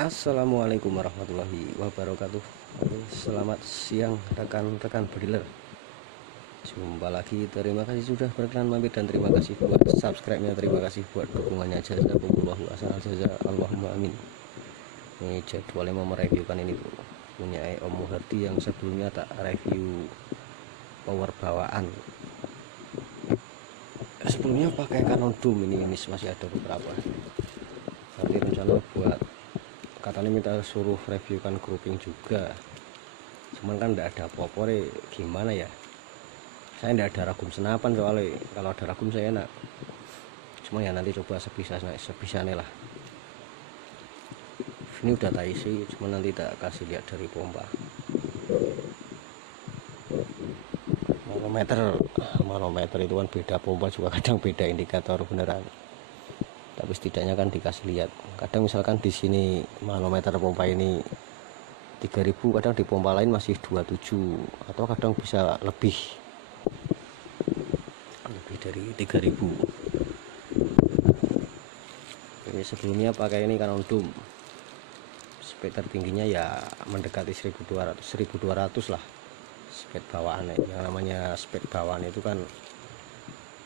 Assalamualaikum warahmatullahi wabarakatuh. Selamat siang rekan-rekan bediler. Jumpa lagi. Terima kasih sudah berkenan mampir dan terima kasih buat subscribe-nya. Terima kasih buat dukungannya. Jazakumullahu khairan. Allahumma amin. Ini jadwalnya mau mereviewkan ini punya Om Muhardi yang sebelumnya tak review power bawaan. Sebelumnya pakai Canon Doom, ini masih ada beberapa. Nanti rencana buat katanya minta suruh reviewkan grouping juga, cuman kan tidak ada popore, gimana ya, saya tidak ada ragum senapan, soalnya kalau ada ragum saya enak, cuma ya nanti coba sebisanya lah. Ini udah tak isi, cuma nanti tak kasih lihat dari pompa. Manometer itu kan beda, pompa juga kadang beda indikator beneran, tapi setidaknya kan dikasih lihat. Kadang misalkan di sini manometer pompa ini 3000, kadang di pompa lain masih 27, atau kadang bisa lebih dari 3000. Ini sebelumnya pakai ini Canon Doom, speed tertingginya ya mendekati 1200 lah speed bawaan. Yang namanya speed bawaan itu kan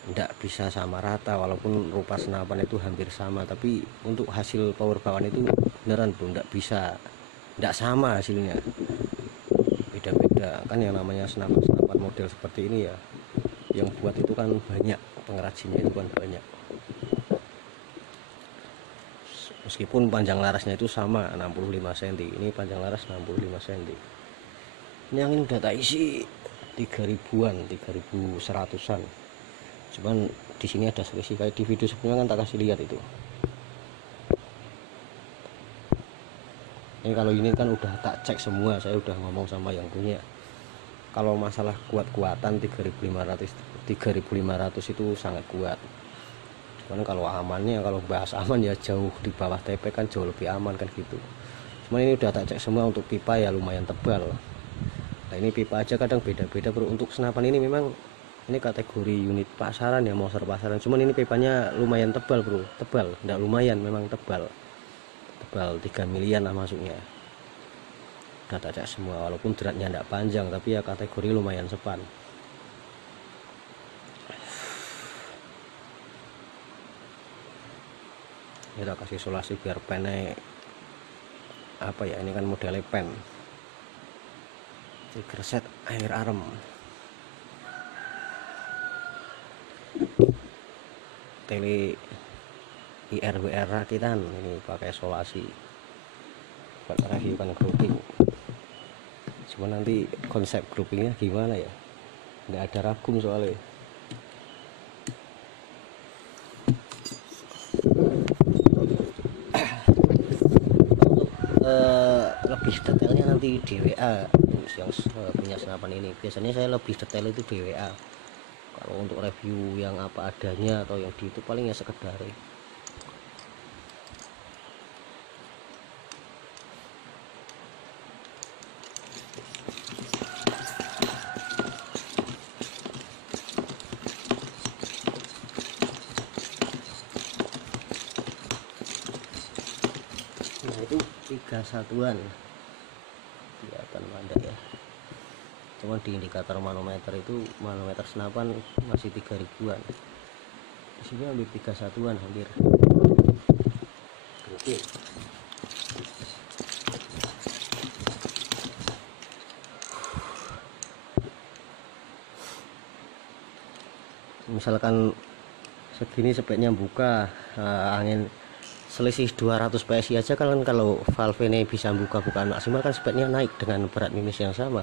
tidak bisa sama rata, walaupun rupa senapan itu hampir sama, tapi untuk hasil power bawaan itu beneran bro, tidak bisa, tidak sama hasilnya, beda-beda kan. Yang namanya senapan model seperti ini ya, yang buat itu kan banyak, pengrajinnya itu kan banyak, meskipun panjang larasnya itu sama 65 cm, ini panjang laras 65 cm. Ini yang ini udah tak isi 3000-an, 3100-an. Cuman di sini ada selisih, kayak di video sebelumnya kan tak kasih lihat itu. Ini kalau ini kan udah tak cek semua, saya udah ngomong sama yang punya. Kalau masalah kuat-kuatan 3500 itu sangat kuat. Cuman kalau amannya, kalau bahas aman ya jauh di bawah TP kan jauh lebih aman kan gitu. Cuman ini udah tak cek semua, untuk pipa ya lumayan tebal. Nah ini pipa aja kadang beda-beda bro. Untuk senapan ini memang ini kategori unit pasaran ya, monster pasaran, cuman ini pipanya lumayan tebal bro, tebal, enggak lumayan, memang tebal 3 milian lah masuknya. Udah tak cek semua, walaupun dratnya enggak panjang, tapi ya kategori lumayan sepan. Kita kasih isolasi biar pennya apa ya, ini kan modelnya pen trigger set air arem. Tele IRWR rakitan, ini pakai isolasi buat review kan grouping. Cuma nanti konsep groupingnya gimana ya, nggak ada ragum soalnya. Lebih detailnya nanti di WA yang punya senapan ini. Biasanya saya lebih detail itu di WA. Kalau untuk review yang apa adanya atau yang di itu paling ya sekedar nah itu 31-an kelihatan ada ya. Cuman di indikator manometer itu, manometer senapan masih 3000-an. Di sini hampir 31-an hampir. Oke. Misalkan segini speknya buka, angin selisih 200 PSI aja kan, kalau valve ini bisa bukaan maksimal kan speknya naik dengan berat mimis yang sama.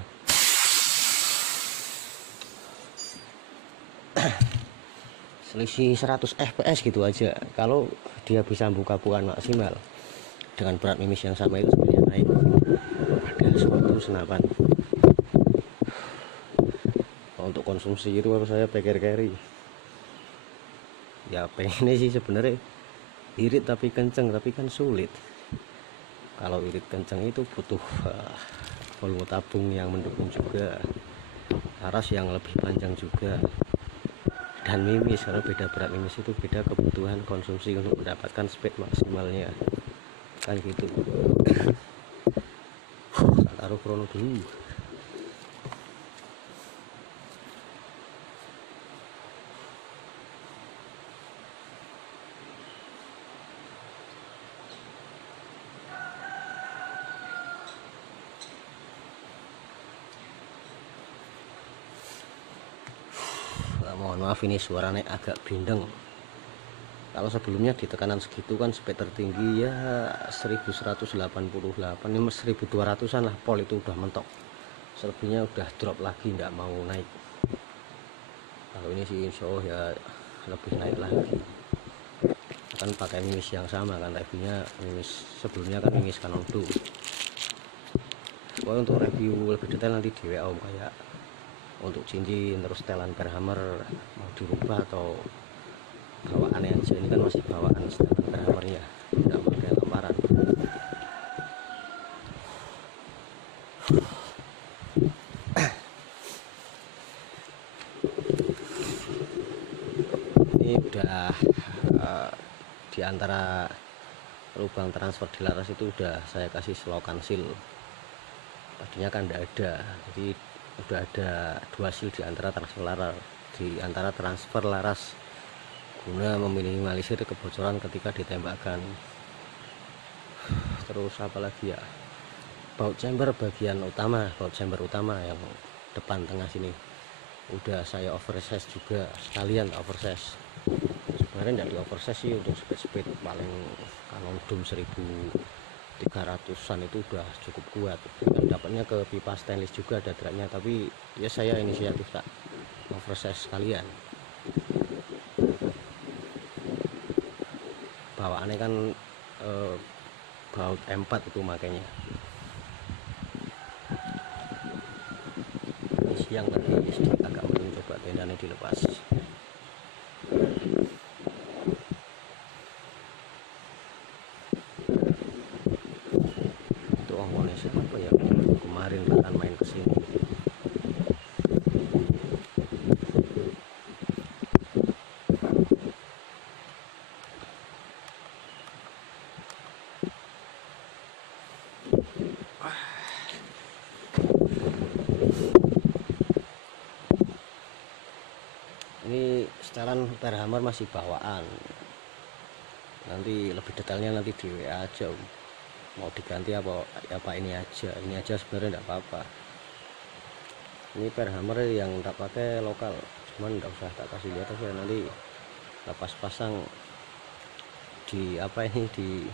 Selisih 100 fps gitu aja, kalau dia bisa bukaan maksimal dengan berat mimis yang sama, itu sebenarnya naik pada suatu senapan. Untuk konsumsi itu harus saya pikir carry ya, pengennya sih sebenarnya irit tapi kenceng, tapi kan sulit. Kalau irit kenceng itu butuh volume tabung yang mendukung juga, laras yang lebih panjang juga, dan mimis. Kalau beda berat mimis itu beda kebutuhan konsumsi untuk mendapatkan speed maksimalnya. kan gitu. Taruh krono dulu. Mohon maaf ini suaranya agak bindeng. Kalau sebelumnya di tekanan segitu kan speed tertinggi ya 1188, ini 1200an lah, pol itu udah mentok. Selebihnya udah drop lagi, nggak mau naik. Kalau ini sih insya Allah ya lebih naik lagi. Kan pakai mimis yang sama kan, reviewnya mimis sebelumnya kan mimis Canon Do. Pokoknya untuk review lebih detail nanti di WA Om, kayak untuk cincin terus setelan berhammer mau dirubah atau bawaannya aja. Ini kan masih bawaan setelan berhammernya, tidak pakai lamaran. Ini udah di antara lubang transfer di laras itu udah saya kasih selokan seal. Tadinya kan tidak ada, jadi udah ada 2 seal di antara transfer laras guna meminimalisir kebocoran ketika ditembakkan. Terus apalagi ya, baut chamber bagian utama, baut chamber utama yang depan tengah sini udah saya oversize juga, sekalian oversize. Sebenarnya tidak di oversize sih, untuk speed paling Canon Doom 1300an itu udah cukup kuat. Dan dapatnya ke pipa stainless juga ada draknya, tapi ya saya inisiatif tak oversize sekalian. Bawaannya kan baut M4 itu makanya. Ini siang tadi sedikit agak mendung, coba tendanya dilepas. Itu ongkonnya siapa ya, kemarin akan main kesini. Ini setelan berhammer masih bawaan, nanti lebih detailnya nanti di WA aja mau diganti apa ini aja sebenarnya enggak apa-apa. Ini berhammer yang tak pakai lokal, cuman enggak usah tak kasih lihat aja, nanti lepas pasang di di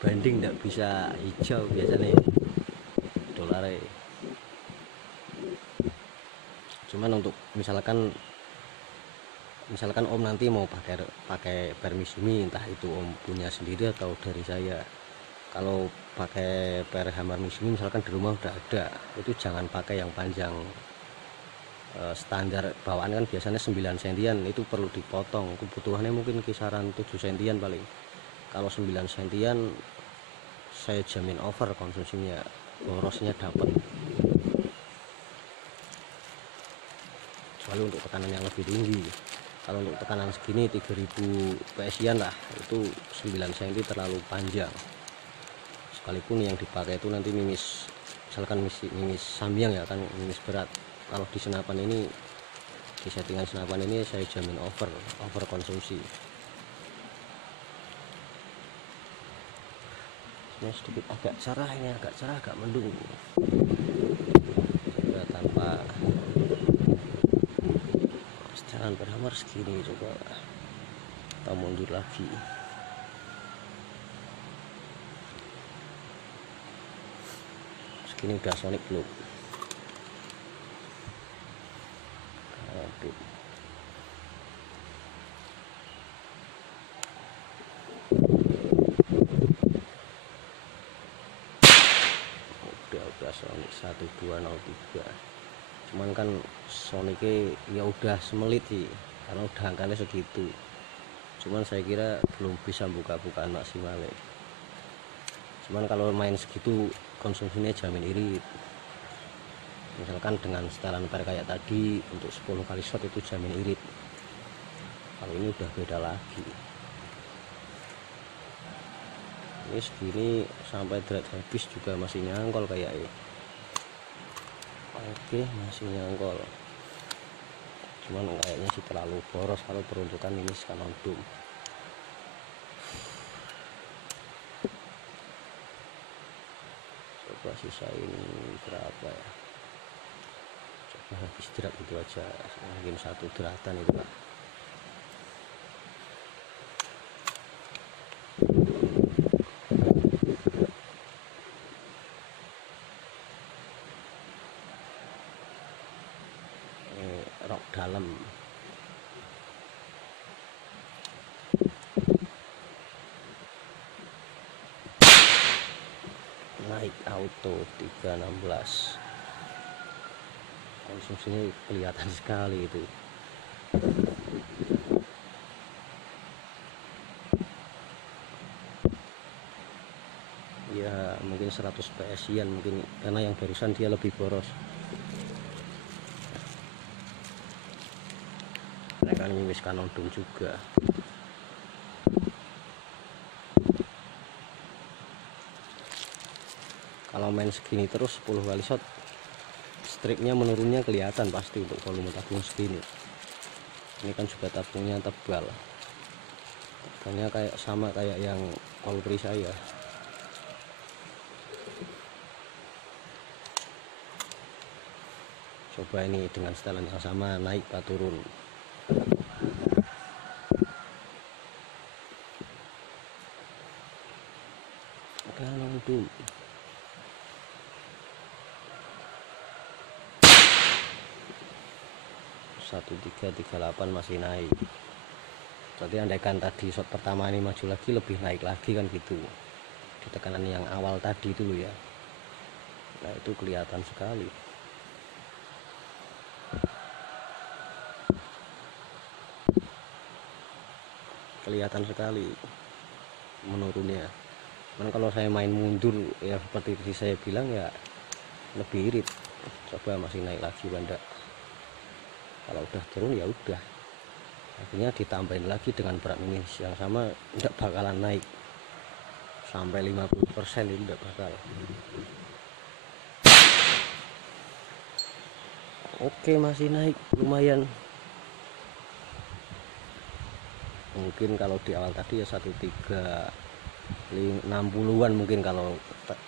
banding enggak bisa hijau biasanya dolarnya. Cuman untuk misalkan Om nanti mau pakai permisumi, entah itu Om punya sendiri atau dari saya. Kalau pakai perhammer misumi misalkan di rumah udah ada, itu jangan pakai yang panjang. Standar bawaan kan biasanya 9 sentian, itu perlu dipotong. Kebutuhannya mungkin kisaran 7 sentian paling. Kalau 9 sentian saya jamin over konsumsinya, borosnya dapat. Kecuali untuk tekanan yang lebih tinggi. Kalau untuk tekanan segini 3000 PSI lah, itu 9 cm terlalu panjang. Sekalipun yang dipakai itu nanti mimis, misalkan mimis sambiang ya kan, mimis berat. Kalau di senapan ini, di settingan senapan ini saya jamin over konsumsi. Ini sedikit agak cerah, ini agak cerah, agak mendung. Coba tanpa setelan berhammer segini, coba kita mundur lagi. Segini udah sonic belum? Aduh. Udah sonic 1203. Cuman kan sonicnya ya udah semelit sih, karena udah angkanya segitu. Cuman saya kira belum bisa bukaan maksimalnya. Cuman kalau main segitu konsumsinya jamin irit. Misalkan dengan setelan per kayak tadi untuk 10 kali shot itu jamin irit. Kalau ini udah beda lagi. Ini segini sampai drat habis juga masih nyangkol kayaknya. Oke, masih nyangkol, cuman kayaknya sih terlalu boros kalau peruntukan ini Canon Doom. Coba sisain berapa ya, coba habis drat itu aja, mungkin 1 dratan itu Pak. Rok dalam, naik auto 316, konsumsinya kelihatan sekali itu. Ya mungkin 100 PS-ian mungkin, karena yang barusan dia lebih boros. Mereka mimis Canon Doom juga. Kalau main segini terus 10 kali shot, striknya menurunnya kelihatan pasti untuk volume tabung segini. Ini kan juga tabungnya tebal, tebalnya kayak sama kayak yang Colibri saya. Coba ini dengan setelan yang sama, naik atau turun. Canon Doom. Satu 338 masih naik. Berarti andaikan tadi shot pertama ini maju lagi, lebih naik lagi kan gitu, di tekanan yang awal tadi itu ya. Nah itu kelihatan sekali. Kelihatan sekali menurunnya. Cuman kalau saya main mundur ya seperti saya bilang ya lebih irit. Coba masih naik lagi benda. Kalau udah turun ya udah, akhirnya ditambahin lagi dengan berat minus yang sama, tidak bakalan naik sampai 50%, itu tidak bakal. Oke, masih naik lumayan. Mungkin kalau di awal tadi ya 1360-an mungkin, kalau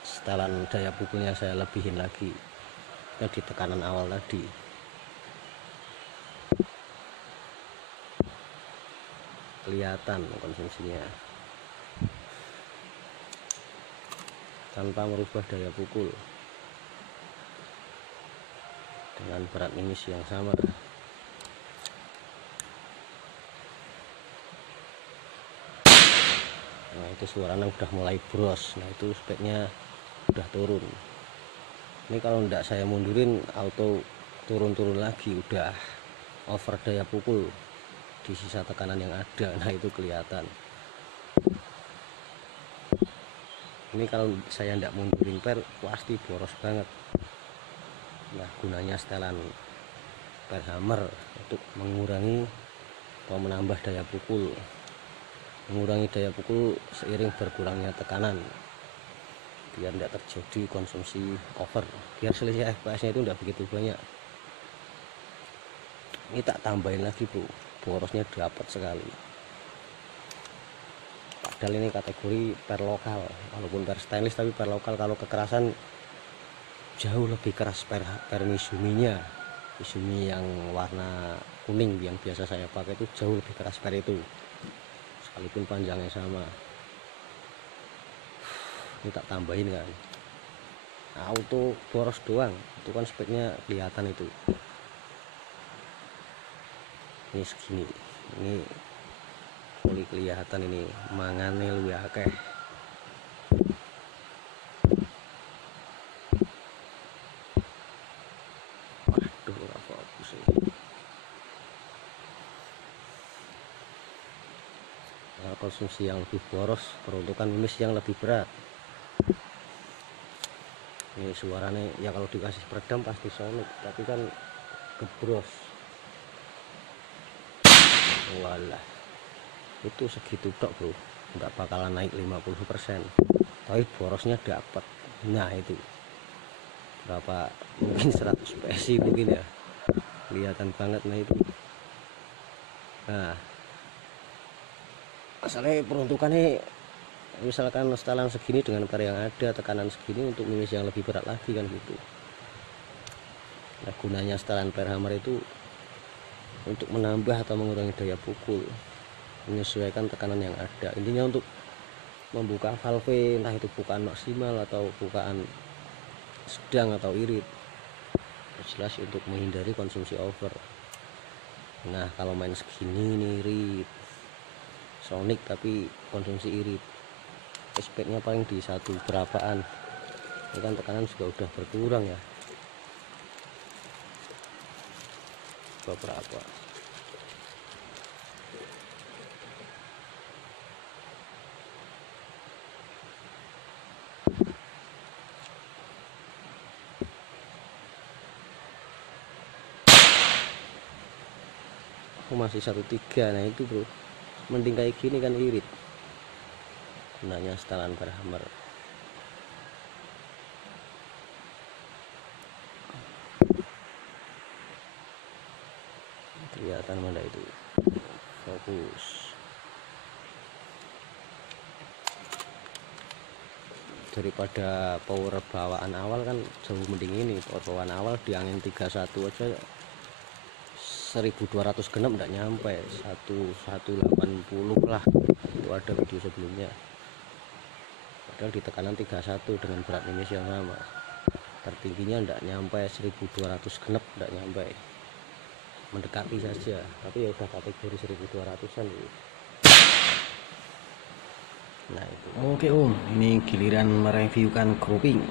setelan daya pukulnya saya lebihin lagi ya di tekanan awal tadi. Kelihatan konsumsinya tanpa merubah daya pukul dengan berat minus yang sama. Nah itu suaranya udah mulai bros. Nah itu speknya udah turun. Ini kalau enggak saya mundurin, auto turun-turun lagi, udah over daya pukul di sisa tekanan yang ada. Nah itu kelihatan. Ini kalau saya enggak mundurin per, pasti boros banget. Nah gunanya setelan per hammer untuk mengurangi atau menambah daya pukul, mengurangi daya pukul seiring berkurangnya tekanan, biar tidak terjadi konsumsi over, biar selisih FPS nya itu tidak begitu banyak. Ini tak tambahin lagi bro, borosnya dapat sekali. Padahal ini kategori per lokal, walaupun per stainless tapi per lokal. Kalau kekerasan jauh lebih keras per Mizumi-nya. Mizumi yang warna kuning yang biasa saya pakai itu jauh lebih keras per itu, sekalipun panjangnya sama. Ini tak tambahin kan, auto boros doang, itu kan speknya kelihatan itu. Ini segini, ini poli kelihatan, ini mangane luwih akeh. Waduh, apa sih? Nah, konsumsi yang lebih boros, peruntukan minus yang lebih berat. Ini suaranya ya kalau dikasih peredam pasti solid, tapi kan gebros. Walah, itu segitu tok bro. nggak bakalan naik 50%, tapi borosnya dapat. Nah itu berapa, mungkin 100 PSI mungkin ya, kelihatan banget. Nah itu, nah masalahnya peruntukannya misalkan setelan segini dengan par yang ada, tekanan segini untuk mimis yang lebih berat lagi kan gitu. Nah gunanya setelan per hammer itu untuk menambah atau mengurangi daya pukul, menyesuaikan tekanan yang ada. Intinya untuk membuka valve, entah itu bukaan maksimal atau bukaan sedang atau irit, jelas untuk menghindari konsumsi over. Nah kalau main segini nih irit sonic tapi konsumsi irit, speknya paling di satu berapaan, ini kan tekanan juga udah berkurang ya, beberapa. Masih 1.3. Nah itu bro, mending kayak gini kan irit, gunanya setelan per hammer. Kelihatan mana itu, fokus. Daripada power bawaan awal kan jauh mending ini. Power bawaan awal di angin 31 aja 1200 genap enggak nyampe, 1180 lah, itu ada video sebelumnya. Padahal di tekanan 31 dengan berat mimis yang sama, tertingginya enggak nyampe 1200 genap, enggak nyampe, mendekati saja, tapi ya udah kategori 1200-an gitu. Nah itu. Oke Om, ini giliran mereviewkan grouping.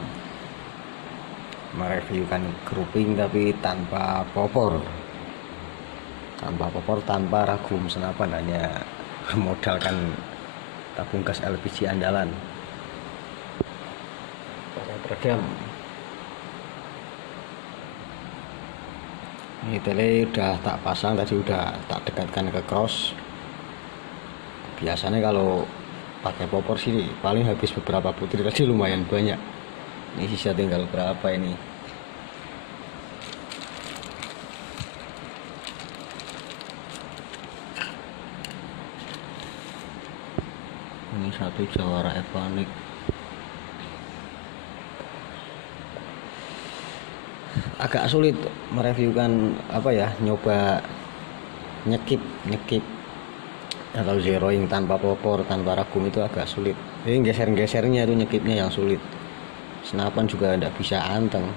Mereviewkan grouping tapi tanpa popor. Tanpa ragum senapan, hanya modalkan tabung gas LPG andalan. Saya teredam. Ini tele udah tak pasang, tadi udah tak dekatkan ke cross. Biasanya kalau pakai popor sih paling habis beberapa butir, tadi lumayan banyak. Ini sisa tinggal berapa ini? Ini satu Jawara Evonik. Agak sulit mereviewkan apa ya, nyoba nyekip atau zeroing tanpa popor, tanpa ragum itu agak sulit. Jadi geser-gesernya itu nyekipnya yang sulit. Senapan juga tidak bisa anteng.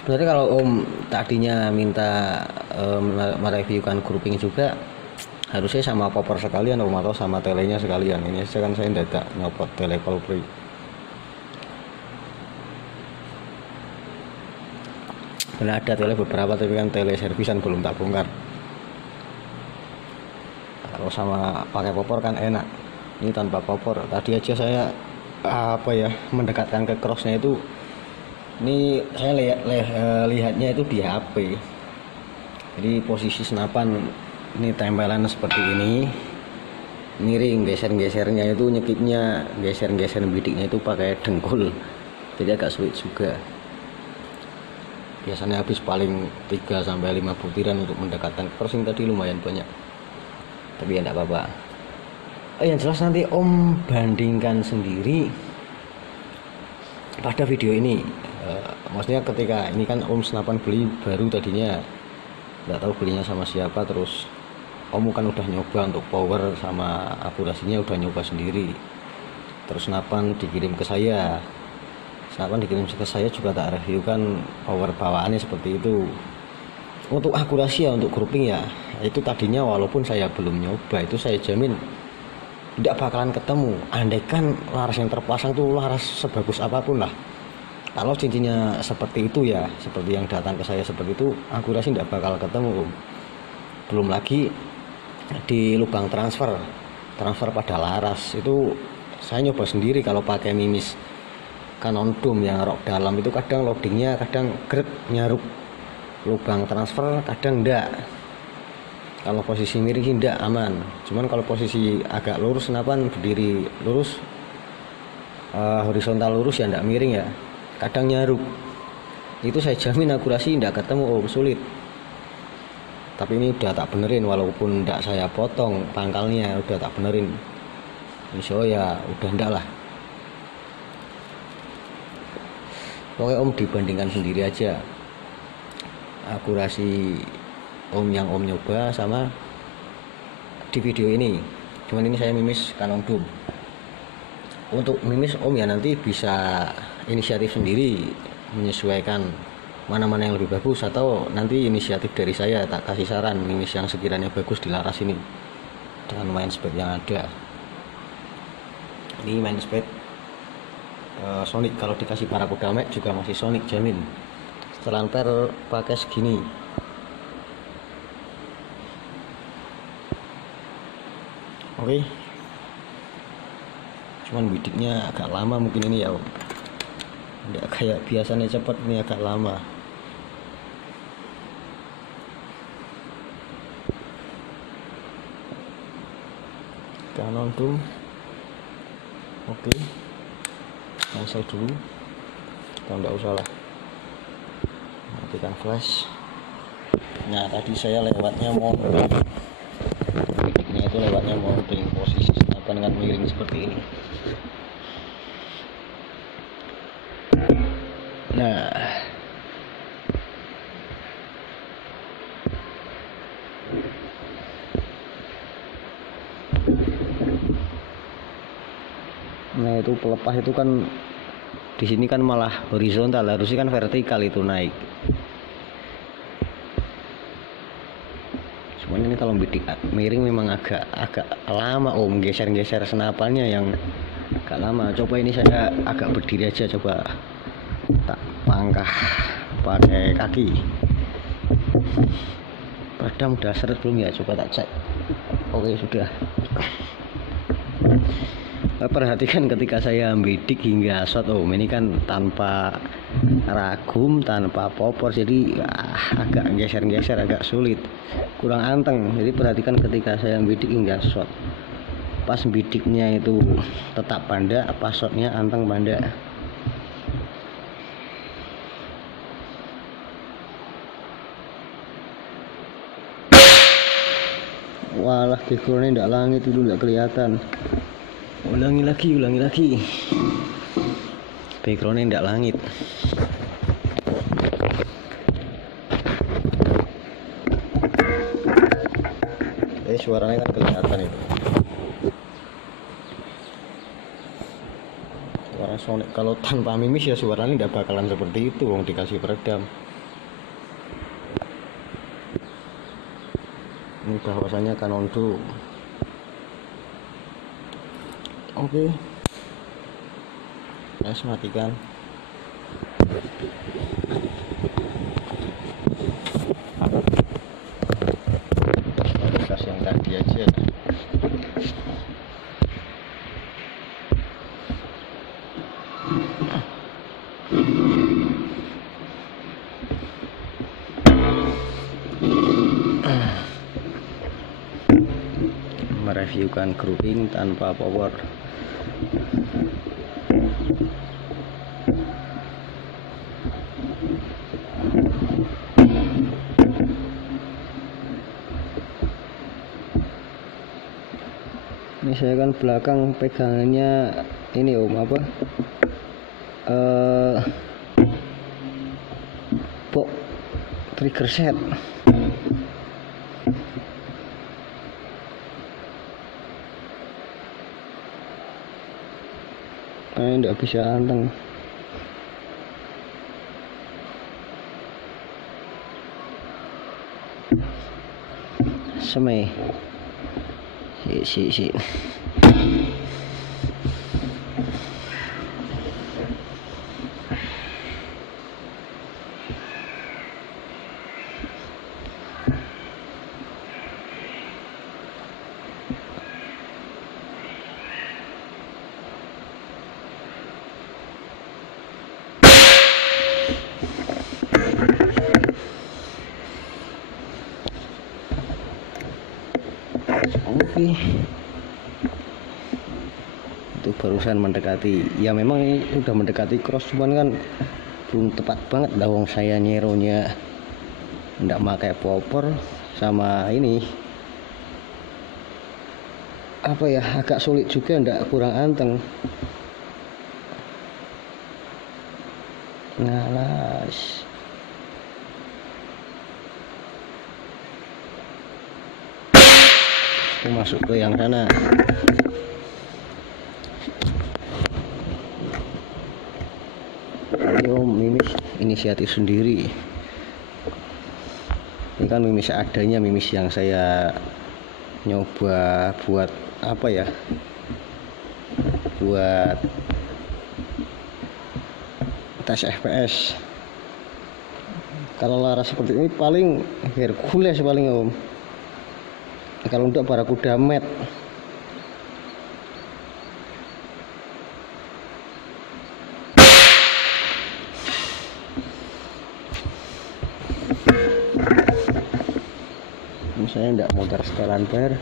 Sebenarnya kalau Om tadinya minta mereviewkan grouping juga, harusnya sama popor sekalian Om, atau sama telenya sekalian. Ini saja kan saya tidak nyopot tele Colibri. Benar ada tele beberapa, tapi kan tele servisan belum tak bongkar. Kalau sama pakai popor kan enak. Ini tanpa popor. Tadi aja saya mendekatkan ke crossnya itu. Ini saya lihatnya itu di HP. Jadi posisi senapan ini tempelan seperti ini, miring, geser-gesernya itu nyekipnya, geser-geser bidiknya itu pakai dengkul, jadi agak sulit juga. Biasanya habis paling 3-5 butiran untuk mendekatkan crossing. Tadi lumayan banyak, tapi ya enggak apa-apa. Yang jelas nanti Om bandingkan sendiri pada video ini. Maksudnya ketika ini kan Om senapan beli baru, tadinya nggak tahu belinya sama siapa, terus Om kan udah nyoba untuk power sama akurasinya, udah nyoba sendiri. Terus senapan dikirim ke saya, juga tak review kan power bawaannya seperti itu. Untuk akurasi ya, untuk grouping ya, itu tadinya walaupun saya belum nyoba, itu saya jamin tidak bakalan ketemu. Andaikan laras yang terpasang tuh laras sebagus apapun lah, kalau cincinnya seperti itu ya, seperti yang datang ke saya seperti itu, akurasi tidak bakal ketemu. Belum lagi di lubang transfer pada laras itu saya nyoba sendiri. Kalau pakai mimis Canon Dome yang rok dalam itu kadang loadingnya kadang grep nyaruk lubang transfer kadang enggak. Kalau posisi miring sih enggak, aman. Cuman kalau posisi agak lurus senapan berdiri lurus, horizontal lurus ya enggak miring ya, kadang nyaruk. Itu saya jamin akurasi enggak ketemu, sulit. Tapi ini udah tak benerin, walaupun enggak saya potong pangkalnya, udah tak benerin. Insya Allah ya udah enggak lah. Pokoknya Om dibandingkan sendiri aja akurasi Om yang Om nyoba sama di video ini. Cuman ini saya mimis Canon Doom. Untuk mimis Om ya nanti bisa inisiatif sendiri menyesuaikan mana-mana yang lebih bagus, atau nanti inisiatif dari saya tak kasih saran mimis yang sekiranya bagus di laras ini dengan main speed yang ada. Ini main speed Sonic, kalau dikasih Barakuda Max juga masih Sonic, jamin. Setelan per pakai segini. Oke. Cuman bidiknya agak lama mungkin ini ya Om. Tidak kayak biasanya cepat, ini agak lama. Canon Doom. Oke. Cancel dulu. Atau enggak usah lah. Matikan flash. Nah, tadi saya lewatnya mounting. Bidiknya itu lewatnya mounting, posisi senapan dengan miring seperti ini. Nah, itu pelepas itu kan di sini kan malah horizontal, harusnya kan vertikal itu naik. Cuman ini kalau bidik miring memang agak lama Om, geser-geser senapannya yang agak lama. Coba ini saya agak berdiri aja, coba tak pangkah pakai kaki. Padam udah seret belum ya, coba tak cek. Oke sudah. Perhatikan ketika saya bidik hingga shot Om, ini kan tanpa ragum, tanpa popor, jadi agak geser-geser, agak sulit, kurang anteng. Jadi perhatikan ketika saya bidik hingga shot, pas bidiknya itu tetap panda, pas shotnya anteng panda. Walah, backgroundnya tidak langit itu, tidak kelihatan. Ulangi lagi. Backgroundnya tidak langit. Suaranya kan kelihatan itu. Suara Sonic kalau tanpa mimis ya suaranya tidak bakalan seperti itu, wong dikasih peredam. Ini bahwasanya Canon Doom. Oke. Let's matikan. Kasih yang tadi aja. Mereviewkan grouping tanpa power. Ini saya kan belakang pegangannya ini Om apa? Box trigger set. Ini tidak bisa anteng. Semai. Si. Oke, itu barusan mendekati, ya memang ini udah mendekati cross, cuman kan belum tepat banget dawang saya nyeronya ndak pakai popper sama ini apa ya, agak sulit juga, ndak, kurang anteng. Ngalas itu masuk ke yang sana. Ayo mimis inisiatif sendiri. Ini kan mimis adanya, mimis yang saya nyoba buat apa ya, buat tes FPS. Kalau laras seperti ini paling Hercules paling om, kalau untuk Barakuda Mat. Saya tidak modal setelan per.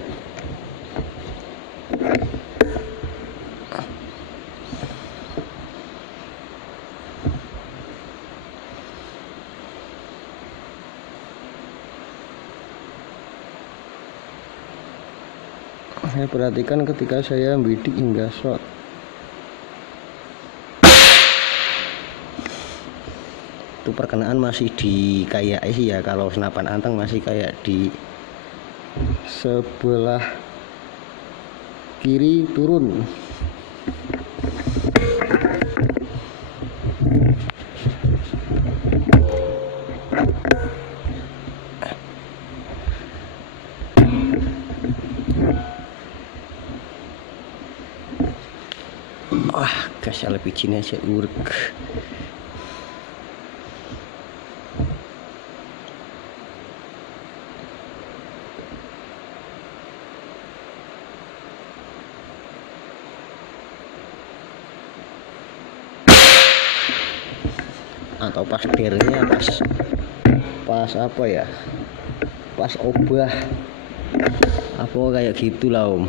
Saya perhatikan ketika saya bidik hingga shot, itu perkenaan masih di kayak sih ya, kalau senapan anteng masih kayak di sebelah kiri turun. Wah, gas LPG-nya saya urek. Atau pas dernya pas apa ya, pas obah apa kayak gitulah om.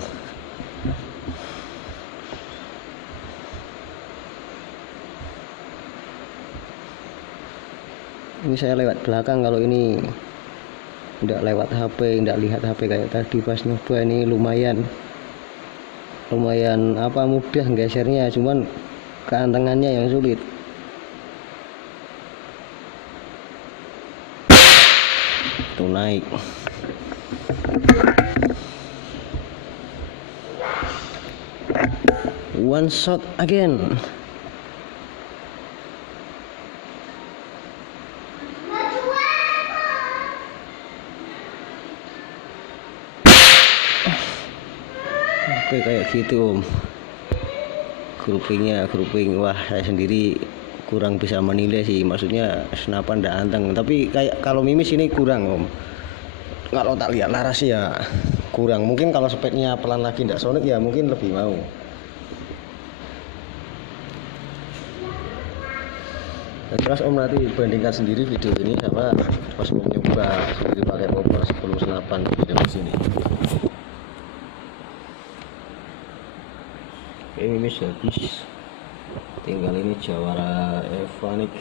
Ini saya lewat belakang, kalau ini tidak lewat HP, tidak lihat HP kayak tadi pas nyoba. Ini lumayan apa, mudah gesernya, cuman keantengannya yang sulit. Tuh naik. One shot again. Oke, kayak gitu om. Grouping, wah saya sendiri kurang bisa menilai sih, maksudnya senapan ndak anteng, tapi kayak kalau mimis ini kurang om. Kalau tak lihat laras ya kurang, mungkin kalau speknya pelan lagi ndak sonik ya mungkin lebih mau. Nah, terus om nanti bandingkan sendiri video ini sama pas om nyoba sendiri pakai popper sebelum senapan video di sini. Oke, mimis habis, tinggal ini Jawara Evanik.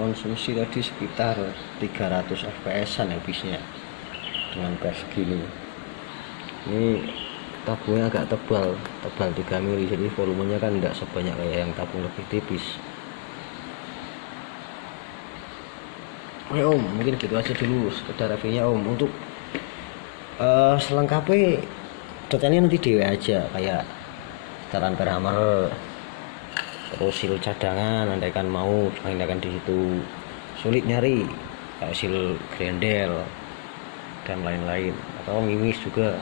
Konsumsi tadi sekitar 300 fps-an habisnya dengan gas gini. Ini tabungnya agak tebal 3 mili, jadi volumenya kan tidak sebanyak kayak yang tabung lebih tipis. Oke om, mungkin gitu aja dulu sekedar reviewnya om. Untuk selengkapnya detailnya nanti dewe aja, kayak setelan per hammer, terus sil cadangan, andaikan mau, andaikan di situ sulit nyari, kayak sil grendel dan lain-lain, atau mimis juga.